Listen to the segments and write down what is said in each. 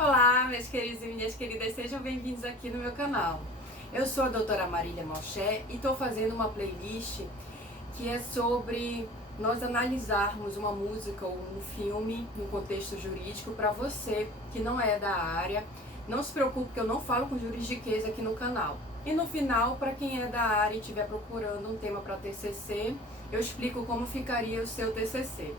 Olá, meus queridos e minhas queridas, sejam bem-vindos aqui no meu canal. Eu sou a doutora Marília Malché e estou fazendo uma playlist que é sobre nós analisarmos uma música ou um filme no contexto jurídico para você que não é da área. Não se preocupe que eu não falo com juridiquês aqui no canal. E no final, para quem é da área e estiver procurando um tema para TCC, eu explico como ficaria o seu TCC.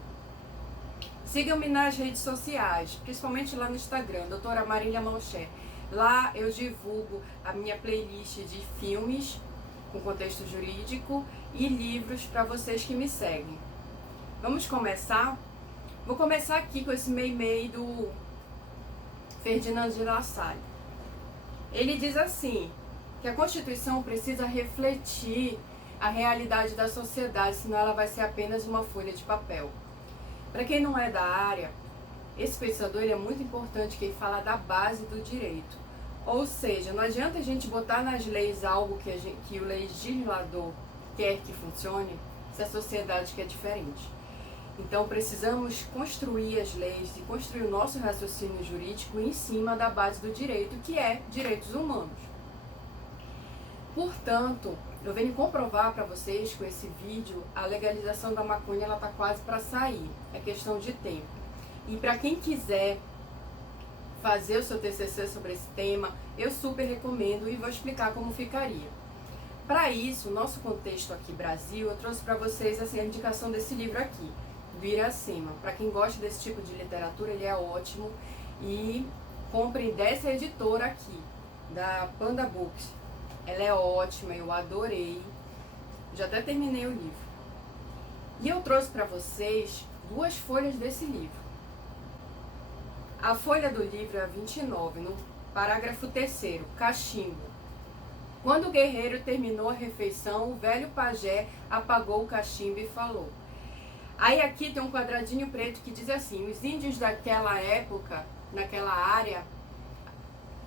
Sigam-me nas redes sociais, principalmente lá no Instagram, doutora Marília Malché. Lá eu divulgo a minha playlist de filmes com contexto jurídico e livros para vocês que me seguem. Vamos começar? Vou começar aqui com esse Meimei do Ferdinand de La Salle. Ele diz assim, que a Constituição precisa refletir a realidade da sociedade, senão ela vai ser apenas uma folha de papel. Para quem não é da área, esse pensador ele é muito importante, que ele fala da base do direito. Ou seja, não adianta a gente botar nas leis algo que o legislador quer que funcione, se a sociedade quer diferente. Então precisamos construir as leis e construir o nosso raciocínio jurídico em cima da base do direito, que é direitos humanos. Portanto, eu venho comprovar para vocês com esse vídeo, a legalização da maconha ela está quase para sair, é questão de tempo. E para quem quiser fazer o seu TCC sobre esse tema, eu super recomendo e vou explicar como ficaria. Para isso, nosso contexto aqui Brasil, eu trouxe para vocês assim, a indicação desse livro aqui, do Iracema. Para quem gosta desse tipo de literatura, ele é ótimo e comprem dessa editora aqui, da Panda Books. Ela é ótima, eu adorei. Já até terminei o livro. E eu trouxe para vocês duas folhas desse livro. A folha do livro é a 29, no parágrafo 3º, cachimbo. Quando o guerreiro terminou a refeição, o velho pajé apagou o cachimbo e falou. Aí aqui tem um quadradinho preto que diz assim, os índios daquela época, naquela área,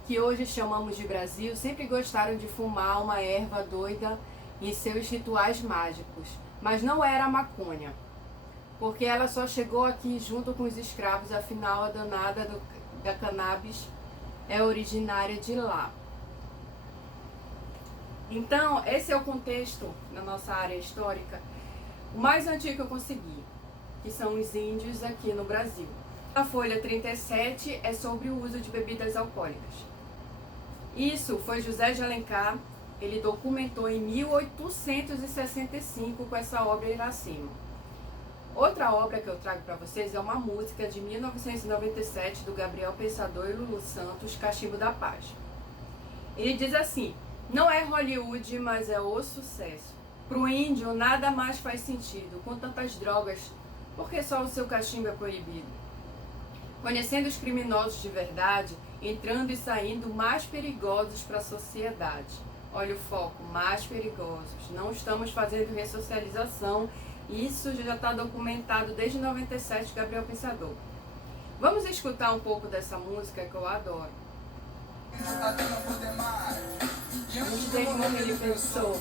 que hoje chamamos de Brasil, sempre gostaram de fumar uma erva doida em seus rituais mágicos, mas não era a maconha, porque ela só chegou aqui junto com os escravos, afinal a danada da cannabis é originária de lá. Então, esse é o contexto na nossa área histórica, o mais antigo que eu consegui, que são os índios aqui no Brasil. A folha 37 é sobre o uso de bebidas alcoólicas. Isso foi José de Alencar, ele documentou em 1865 com essa obra Iracema. Outra obra que eu trago para vocês é uma música de 1997 do Gabriel Pensador e Lulu Santos, Cachimbo da Paz. Ele diz assim, não é Hollywood, mas é o sucesso. Pro índio nada mais faz sentido, com tantas drogas, porque só o seu cachimbo é proibido. Conhecendo os criminosos de verdade, entrando e saindo mais perigosos para a sociedade. Olha o foco, mais perigosos. Não estamos fazendo ressocialização, isso já está documentado desde 97, Gabriel Pensador. Vamos escutar um pouco dessa música que eu adoro. Antes dele morrer, ele pensou,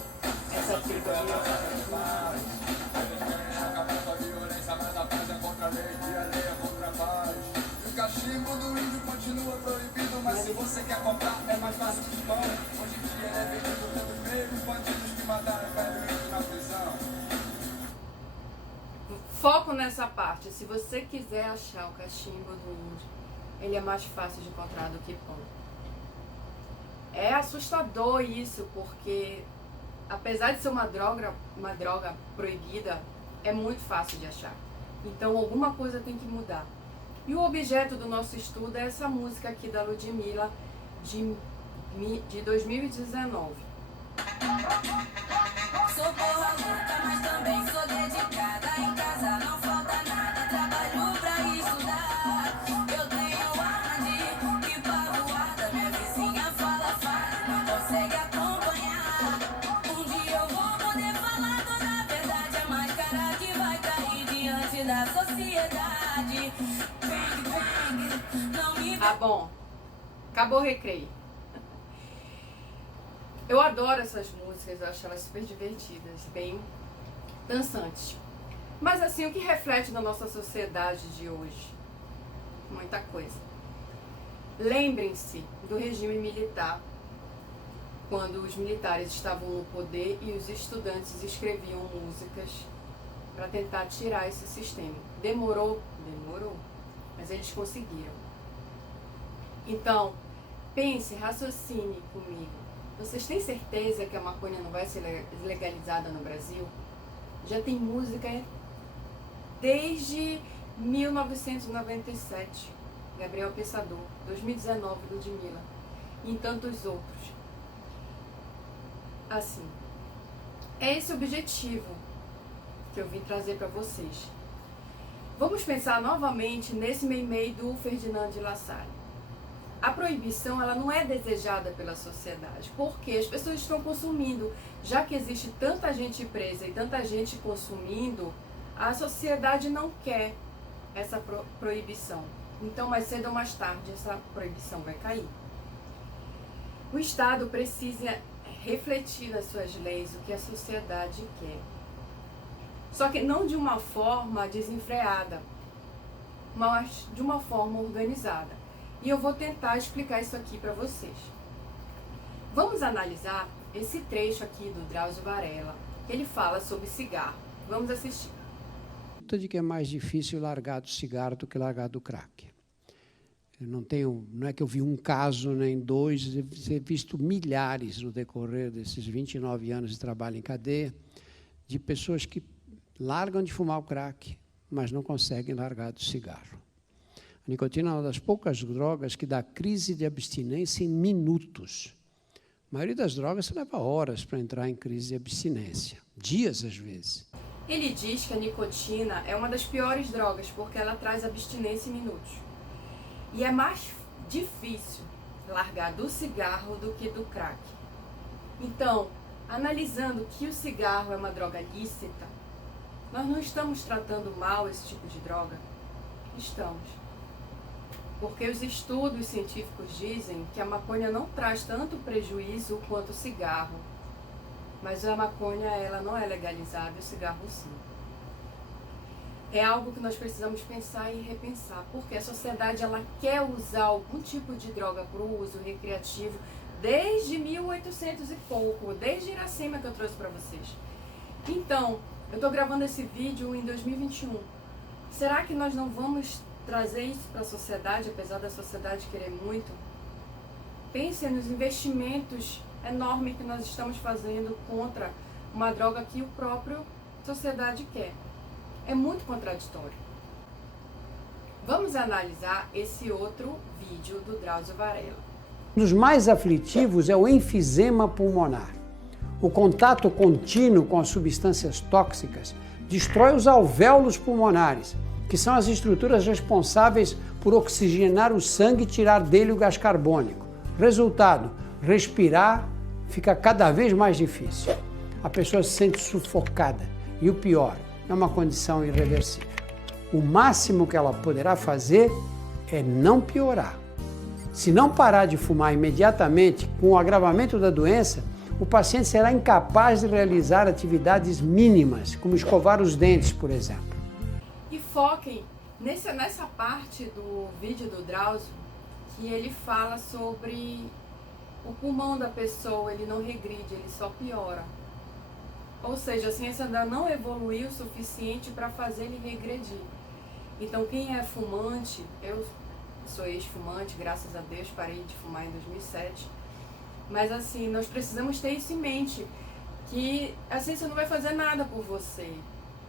essa tribo aqui. O cachimbo do índio continua proibido, mas se você quer comprar é mais fácil que pão. Hoje em dia ele é vendido pelos meios, bandidos que mataram o velho índio na prisão. Foco nessa parte, se você quiser achar o cachimbo do índio, ele é mais fácil de encontrar do que pão. É assustador isso, porque apesar de ser uma droga proibida, é muito fácil de achar. Então alguma coisa tem que mudar. E o objeto do nosso estudo é essa música aqui da Ludmilla, de 2019. Sou porra louca, mas também sou dedicada. Em casa não falta nada, trabalho pra estudar. Eu tenho arma de pavoada, minha vizinha fala, não consegue acompanhar. Um dia eu vou poder falar toda a verdade, a máscara que vai cair diante da sociedade. Ah, bom, acabou o recreio. Eu adoro essas músicas, eu acho elas super divertidas, bem dançantes. Mas assim, o que reflete na nossa sociedade de hoje? Muita coisa. Lembrem-se do regime militar, quando os militares estavam no poder e os estudantes escreviam músicas para tentar tirar esse sistema. Demorou? Demorou, mas eles conseguiram. Então, pense, raciocine comigo. Vocês têm certeza que a maconha não vai ser legalizada no Brasil? Já tem música desde 1997, Gabriel Pensador, 2019, Ludmilla, e tantos outros. Assim, é esse o objetivo que eu vim trazer para vocês. Vamos pensar novamente nesse meimei do Ferdinand de La Salle. A proibição, ela não é desejada pela sociedade, porque as pessoas estão consumindo. Já que existe tanta gente presa e tanta gente consumindo, a sociedade não quer essa proibição. Então, mais cedo ou mais tarde, essa proibição vai cair. O Estado precisa refletir nas suas leis o que a sociedade quer. Só que não de uma forma desenfreada, mas de uma forma organizada. E eu vou tentar explicar isso aqui para vocês. Vamos analisar esse trecho aqui do Drauzio Varela, que ele fala sobre cigarro. Vamos assistir. De que é mais difícil largar do cigarro do que largar do crack. Não é que eu vi um caso, nem dois, eu tenho visto milhares no decorrer desses 29 anos de trabalho em cadeia, de pessoas que largam de fumar o crack, mas não conseguem largar do cigarro. A nicotina é uma das poucas drogas que dá crise de abstinência em minutos. A maioria das drogas você leva horas para entrar em crise de abstinência, dias às vezes. Ele diz que a nicotina é uma das piores drogas porque ela traz abstinência em minutos. E é mais difícil largar do cigarro do que do crack. Então, analisando que o cigarro é uma droga lícita, nós não estamos tratando mal esse tipo de droga? Estamos. Porque os estudos científicos dizem que a maconha não traz tanto prejuízo quanto o cigarro. Mas a maconha, ela não é legalizada, e o cigarro sim. É algo que nós precisamos pensar e repensar, porque a sociedade, ela quer usar algum tipo de droga para o uso recreativo desde 1800 e pouco, desde Iracema que eu trouxe para vocês. Então, eu estou gravando esse vídeo em 2021. Será que nós não vamos trazer isso para a sociedade, apesar da sociedade querer muito? Pense nos investimentos enorme que nós estamos fazendo contra uma droga que a própria sociedade quer. É muito contraditório. Vamos analisar esse outro vídeo do Drauzio Varela. Um dos mais aflitivos é o enfisema pulmonar. O contato contínuo com as substâncias tóxicas destrói os alvéolos pulmonares, que são as estruturas responsáveis por oxigenar o sangue e tirar dele o gás carbônico. Resultado, respirar fica cada vez mais difícil. A pessoa se sente sufocada e o pior, é uma condição irreversível. O máximo que ela poderá fazer é não piorar. Se não parar de fumar imediatamente, com o agravamento da doença, o paciente será incapaz de realizar atividades mínimas, como escovar os dentes, por exemplo. E foquem nessa parte do vídeo do Drauzio, que ele fala sobre o pulmão da pessoa, ele não regride, ele só piora. Ou seja, a ciência ainda não evoluiu o suficiente para fazer ele regredir. Então, quem é fumante, eu sou ex-fumante, graças a Deus, parei de fumar em 2007. Mas assim, nós precisamos ter isso em mente, que a ciência não vai fazer nada por você.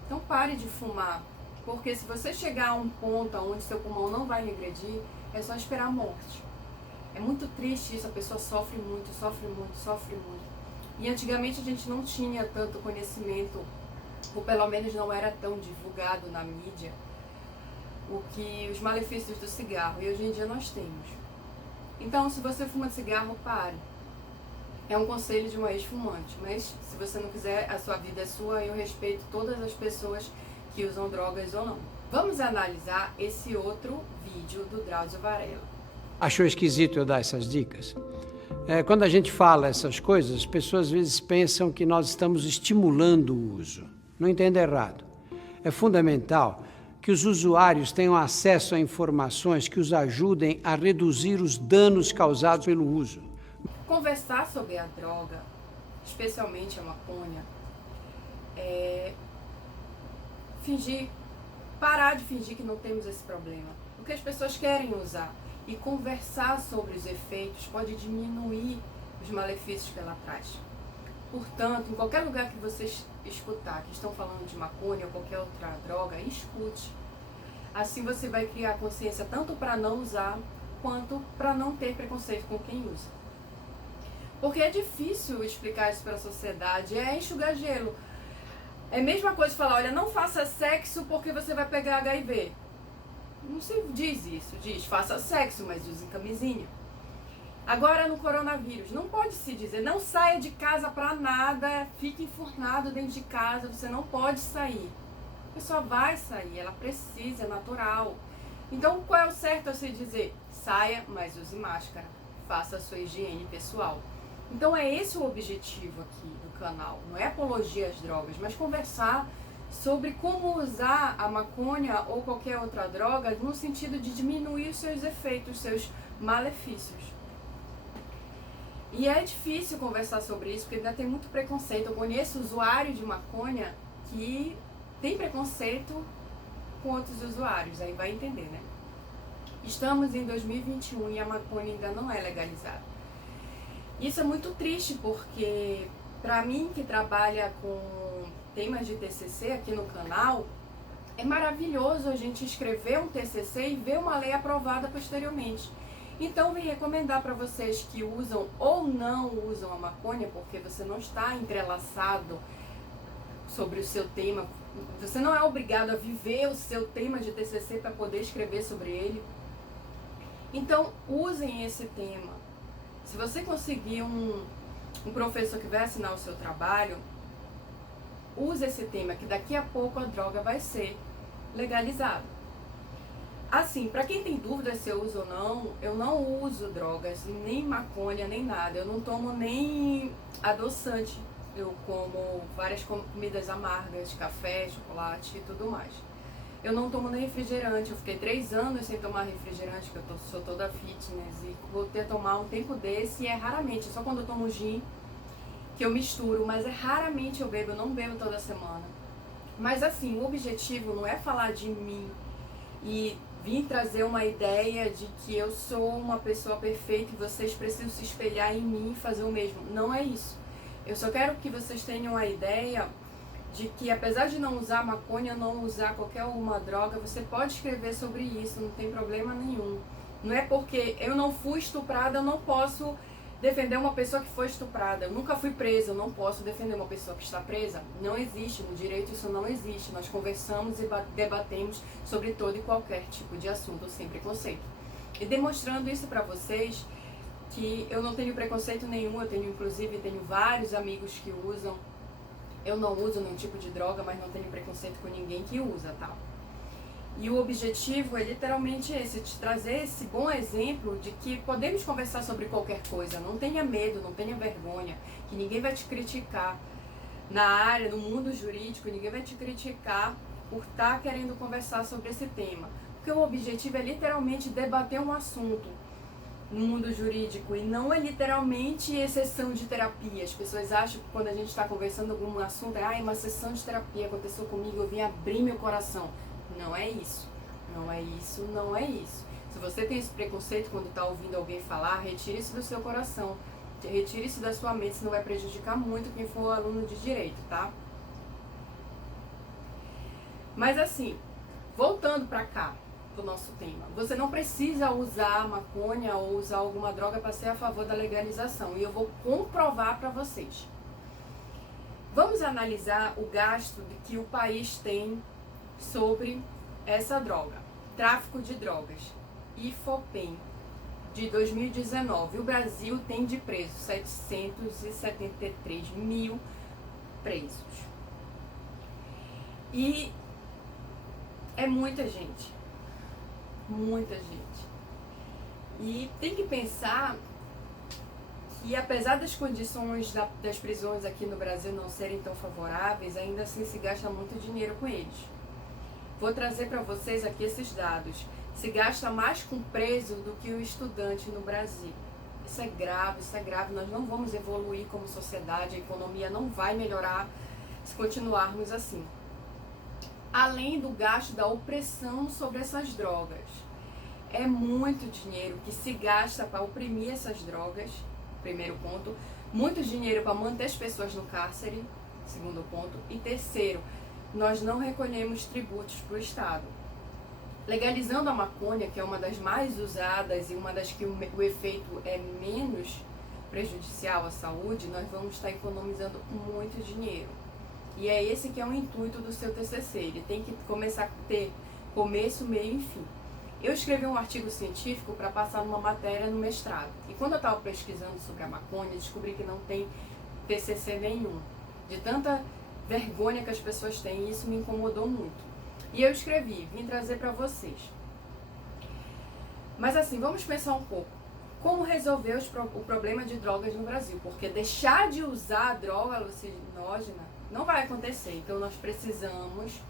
Então pare de fumar, porque se você chegar a um ponto onde seu pulmão não vai regredir, é só esperar a morte. É muito triste isso, a pessoa sofre muito, sofre muito, sofre muito. E antigamente a gente não tinha tanto conhecimento, ou pelo menos não era tão divulgado na mídia, os malefícios do cigarro, e hoje em dia nós temos. Então, se você fuma cigarro, pare. É um conselho de uma ex-fumante, mas se você não quiser, a sua vida é sua, eu respeito todas as pessoas que usam drogas ou não. Vamos analisar esse outro vídeo do Drauzio Varela. Achou esquisito eu dar essas dicas? Quando a gente fala essas coisas, as pessoas às vezes pensam que nós estamos estimulando o uso. Não entenda errado. É fundamental que os usuários tenham acesso a informações que os ajudem a reduzir os danos causados pelo uso. Conversar sobre a droga, especialmente a maconha, parar de fingir que não temos esse problema, porque as pessoas querem usar, e conversar sobre os efeitos pode diminuir os malefícios que ela traz. Portanto, em qualquer lugar que vocês escutar que estão falando de maconha ou qualquer outra droga, escute. Assim você vai criar consciência tanto para não usar, quanto para não ter preconceito com quem usa. Porque é difícil explicar isso para a sociedade, é enxugar gelo. É a mesma coisa falar, olha, não faça sexo porque você vai pegar HIV. Não se diz isso, diz faça sexo, mas use camisinha. Agora no coronavírus, não pode se dizer, não saia de casa para nada, fique enfurnado dentro de casa, você não pode sair. A pessoa vai sair, ela precisa, é natural. Então qual é o certo a se dizer? Saia, mas use máscara, faça a sua higiene pessoal. Então é esse o objetivo aqui do canal, não é apologia às drogas, mas conversar sobre como usar a maconha ou qualquer outra droga no sentido de diminuir os seus efeitos, seus malefícios. E é difícil conversar sobre isso, porque ainda tem muito preconceito. Eu conheço usuário de maconha que tem preconceito com outros usuários, aí vai entender, né? Estamos em 2021 e a maconha ainda não é legalizada. Isso é muito triste, porque para mim que trabalha com temas de TCC aqui no canal, é maravilhoso a gente escrever um TCC e ver uma lei aprovada posteriormente. Então, vim recomendar para vocês que usam ou não usam a maconha, porque você não está entrelaçado sobre o seu tema, você não é obrigado a viver o seu tema de TCC para poder escrever sobre ele. Então, usem esse tema. Se você conseguir um professor que vai assinar o seu trabalho, use esse tema, que daqui a pouco a droga vai ser legalizada. Assim, para quem tem dúvida se eu uso ou não, eu não uso drogas, nem maconha, nem nada. Eu não tomo nem adoçante. Eu como várias comidas amargas, café, chocolate e tudo mais. Eu não tomo nem refrigerante. Eu fiquei 3 anos sem tomar refrigerante, porque eu sou toda fitness. E voltei a tomar um tempo desse e é raramente, só quando eu tomo gin que eu misturo, mas é raramente eu bebo, eu não bebo toda semana. Mas assim, o objetivo não é falar de mim e vim trazer uma ideia de que eu sou uma pessoa perfeita e vocês precisam se espelhar em mim e fazer o mesmo. Não é isso. Eu só quero que vocês tenham a ideia de que, apesar de não usar maconha, não usar qualquer uma droga, você pode escrever sobre isso, não tem problema nenhum. Não é porque eu não fui estuprada, eu não posso defender uma pessoa que foi estuprada. Eu nunca fui presa, eu não posso defender uma pessoa que está presa. Não existe, no direito isso não existe. Nós conversamos e debatemos sobre todo e qualquer tipo de assunto sem preconceito. E demonstrando isso para vocês, que eu não tenho preconceito nenhum, eu tenho vários amigos que usam. Eu não uso nenhum tipo de droga, mas não tenho preconceito com ninguém que usa, tá? E o objetivo é literalmente esse, te trazer esse bom exemplo de que podemos conversar sobre qualquer coisa. Não tenha medo, não tenha vergonha, que ninguém vai te criticar. Na área, no mundo jurídico, ninguém vai te criticar por estar querendo conversar sobre esse tema. Porque o objetivo é literalmente debater um assunto no mundo jurídico e não é literalmente sessão de terapia. As pessoas acham que quando a gente está conversando algum assunto, é uma sessão de terapia, aconteceu comigo, eu vim abrir meu coração. Não é isso, não é isso, não é isso. Se você tem esse preconceito quando está ouvindo alguém falar, retire isso do seu coração, retire isso da sua mente, senão vai prejudicar muito quem for aluno de direito, tá? Mas assim, voltando para cá, pro nosso tema, você não precisa usar maconha ou usar alguma droga para ser a favor da legalização, e eu vou comprovar para vocês. Vamos analisar o gasto que o país tem sobre essa droga, tráfico de drogas, IFOPEM, de 2019. O Brasil tem de preso 773 mil presos. E é muita gente, muita gente. E tem que pensar que, apesar das condições das prisões aqui no Brasil não serem tão favoráveis, ainda assim se gasta muito dinheiro com eles. Vou trazer para vocês aqui esses dados. Se gasta mais com preso do que o estudante no Brasil. Isso é grave, nós não vamos evoluir como sociedade, a economia não vai melhorar se continuarmos assim. Além do gasto da opressão sobre essas drogas. É muito dinheiro que se gasta para oprimir essas drogas, primeiro ponto. Muito dinheiro para manter as pessoas no cárcere, segundo ponto. E terceiro, nós não recolhemos tributos para o Estado. Legalizando a maconha, que é uma das mais usadas e uma das que o efeito é menos prejudicial à saúde, nós vamos estar economizando muito dinheiro. E é esse que é o intuito do seu TCC, ele tem que começar a ter começo, meio e fim. Eu escrevi um artigo científico para passar numa matéria no mestrado. E quando eu estava pesquisando sobre a maconha, descobri que não tem TCC nenhum. De tanta vergonha que as pessoas têm, isso me incomodou muito. E eu escrevi, vim trazer para vocês. Mas assim, vamos pensar um pouco. Como resolver o problema de drogas no Brasil? Porque deixar de usar a droga alucinógena não vai acontecer. Então nós precisamos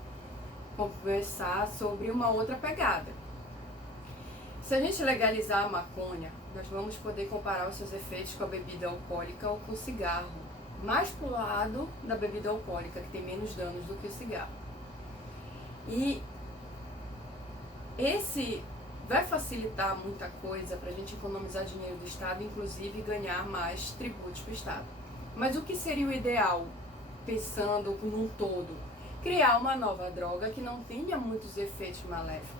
conversar sobre uma outra pegada. Se a gente legalizar a maconha, nós vamos poder comparar os seus efeitos com a bebida alcoólica ou com o cigarro. Mais pro lado da bebida alcoólica, que tem menos danos do que o cigarro. E esse vai facilitar muita coisa para a gente economizar dinheiro do Estado, inclusive ganhar mais tributos para o Estado. Mas o que seria o ideal, pensando num todo? Criar uma nova droga que não tenha muitos efeitos maléficos.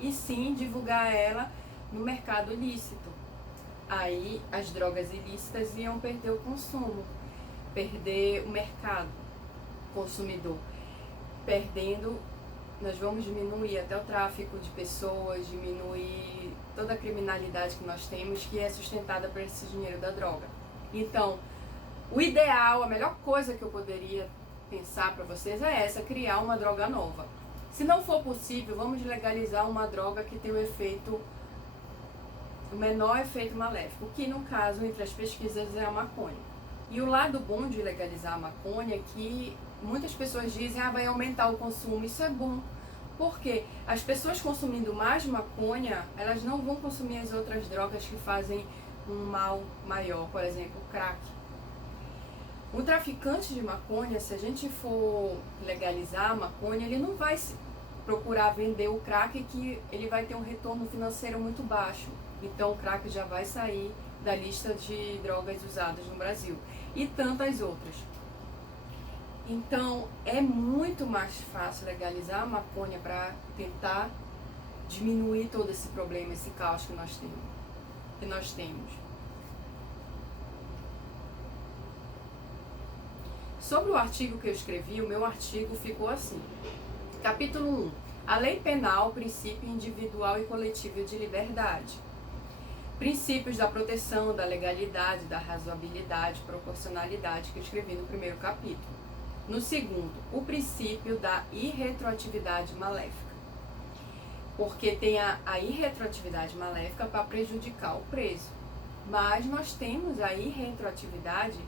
E sim divulgar ela no mercado lícito. Aí as drogas ilícitas iam perder o consumo, perder o mercado consumidor. Perdendo, nós vamos diminuir até o tráfico de pessoas, diminuir toda a criminalidade que nós temos, que é sustentada por esse dinheiro da droga. Então, o ideal, a melhor coisa que eu poderia pensar para vocês é essa, criar uma droga nova. Se não for possível, vamos legalizar uma droga que tem o menor efeito maléfico, que no caso, entre as pesquisas, é a maconha. E o lado bom de legalizar a maconha é que muitas pessoas dizem, vai aumentar o consumo. Isso é bom, porque as pessoas consumindo mais maconha, elas não vão consumir as outras drogas que fazem um mal maior, por exemplo, o crack. O traficante de maconha, se a gente for legalizar a maconha, ele não vai procurar vender o crack, que ele vai ter um retorno financeiro muito baixo. Então o crack já vai sair da lista de drogas usadas no Brasil. E tantas outras. Então é muito mais fácil legalizar a maconha para tentar diminuir todo esse problema, esse caos que nós temos. Sobre o artigo que eu escrevi, o meu artigo ficou assim. Capítulo 1. A lei penal, princípio individual e coletivo de liberdade. Princípios da proteção, da legalidade, da razoabilidade, proporcionalidade, que eu escrevi no primeiro capítulo. No segundo, o princípio da irretroatividade maléfica. Porque tem a irretroatividade maléfica para prejudicar o preso. Mas nós temos a retroatividade,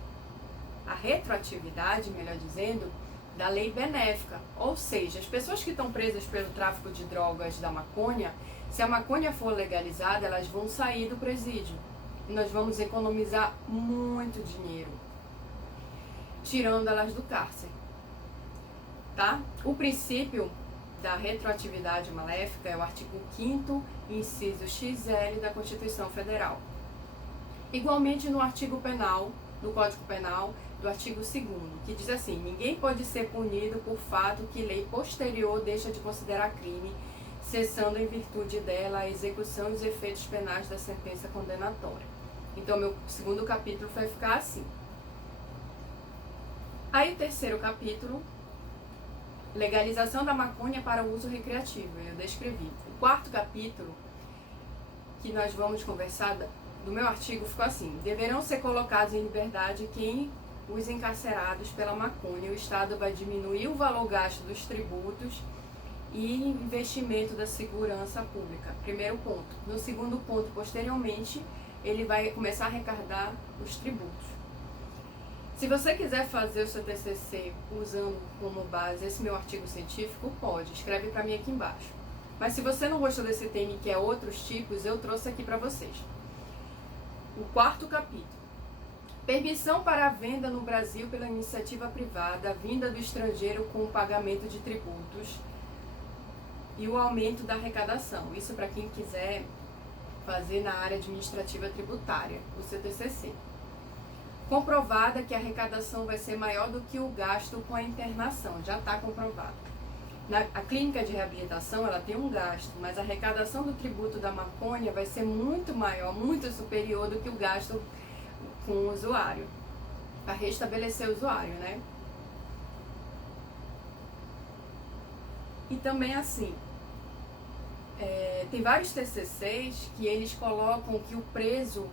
melhor dizendo, da lei benéfica. Ou seja, as pessoas que estão presas pelo tráfico de drogas da maconha, se a maconha for legalizada, elas vão sair do presídio. E nós vamos economizar muito dinheiro, tirando elas do cárcere. Tá? O princípio da retroatividade maléfica é o artigo 5º, inciso XL da Constituição Federal. Igualmente no artigo penal, do Código Penal, do artigo 2º, que diz assim: ninguém pode ser punido por fato que lei posterior deixa de considerar crime, cessando em virtude dela a execução e os efeitos penais da sentença condenatória. Então, meu segundo capítulo vai ficar assim. Aí o terceiro capítulo, legalização da maconha para o uso recreativo, eu descrevi. O quarto capítulo, que nós vamos conversar do meu artigo, ficou assim: deverão ser colocados em liberdade quem os encarcerados pela maconha. O Estado vai diminuir o valor gasto dos tributos e investimento da segurança pública. Primeiro ponto. No segundo ponto, posteriormente, ele vai começar a arrecadar os tributos. Se você quiser fazer o seu TCC usando como base esse meu artigo científico, pode, escreve para mim aqui embaixo. Mas se você não gostou desse tema e quer outros tipos, eu trouxe aqui para vocês. O 4º capítulo. Permissão para a venda no Brasil pela iniciativa privada, vinda do estrangeiro com o pagamento de tributos e o aumento da arrecadação. Isso para quem quiser fazer na área administrativa tributária, o seu TCC. Comprovada que a arrecadação vai ser maior do que o gasto com a internação, já está comprovado. A clínica de reabilitação ela tem um gasto, mas a arrecadação do tributo da maconha vai ser muito maior, muito superior do que o gasto com o usuário, para restabelecer o usuário, né? E também assim, tem vários TCCs que eles colocam que o preso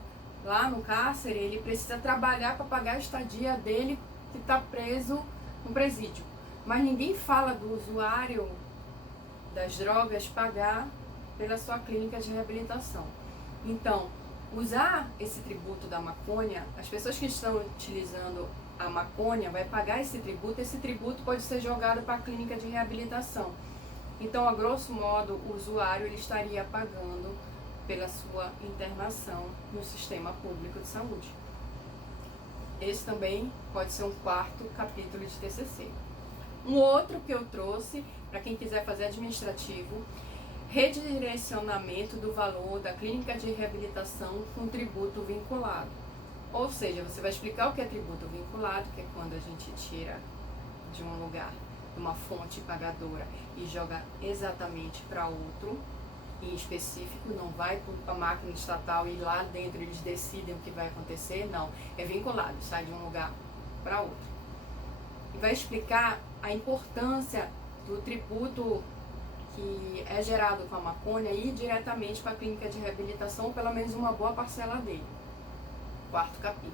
lá no cárcere, ele precisa trabalhar para pagar a estadia dele que está preso no presídio. Mas ninguém fala do usuário das drogas pagar pela sua clínica de reabilitação. Então, usar esse tributo da maconha, as pessoas que estão utilizando a maconha vai pagar esse tributo pode ser jogado para a clínica de reabilitação. Então, a grosso modo, o usuário ele estaria pagando pela sua internação no sistema público de saúde. Esse também pode ser um 4º capítulo de TCC. Um outro que eu trouxe, para quem quiser fazer administrativo, redirecionamento do valor da clínica de reabilitação com tributo vinculado. Ou seja, você vai explicar o que é tributo vinculado, que é quando a gente tira de um lugar, de uma fonte pagadora e joga exatamente para outro, em específico, não vai para a máquina estatal e lá dentro eles decidem o que vai acontecer, não, é vinculado, sai de um lugar para outro. E vai explicar a importância do tributo que é gerado com a maconha e ir diretamente para a clínica de reabilitação, ou pelo menos uma boa parcela dele. 4º capítulo.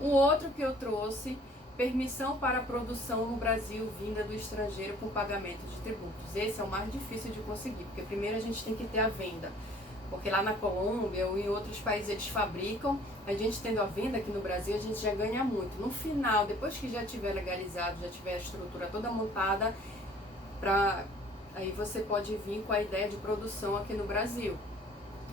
O outro que eu trouxe, permissão para a produção no Brasil vinda do estrangeiro com pagamento de tributos. Esse é o mais difícil de conseguir, porque primeiro a gente tem que ter a venda. Porque lá na Colômbia ou em outros países eles fabricam, a gente tendo a venda aqui no Brasil, a gente já ganha muito. No final, depois que já tiver legalizado, já tiver a estrutura toda montada, aí você pode vir com a ideia de produção aqui no Brasil.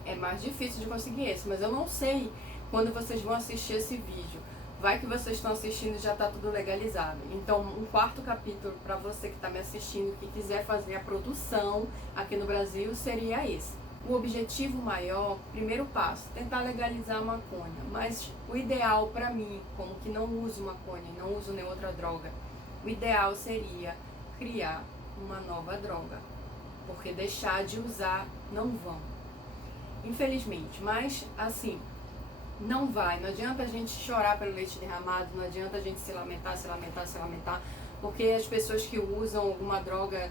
É mais difícil de conseguir esse, mas eu não sei quando vocês vão assistir esse vídeo. Vai que vocês estão assistindo e já está tudo legalizado. Então, um 4º capítulo para você que está me assistindo, que quiser fazer a produção aqui no Brasil, seria esse. O objetivo maior, primeiro passo, tentar legalizar a maconha. Mas o ideal para mim, como que não uso maconha, não uso nenhuma outra droga, o ideal seria criar uma nova droga. Porque deixar de usar não vão. Infelizmente, mas assim, não vai, não adianta a gente chorar pelo leite derramado, não adianta a gente se lamentar, porque as pessoas que usam alguma droga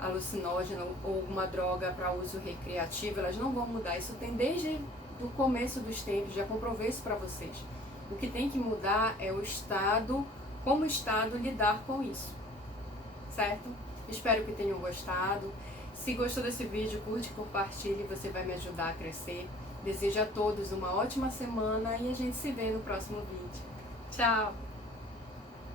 alucinógena ou alguma droga para uso recreativo, elas não vão mudar. Isso tem desde o começo dos tempos, já comprovei isso para vocês. O que tem que mudar é o Estado, como o Estado lidar com isso, certo? Espero que tenham gostado. Se gostou desse vídeo, curte, compartilhe, você vai me ajudar a crescer. Desejo a todos uma ótima semana e a gente se vê no próximo vídeo. Tchau!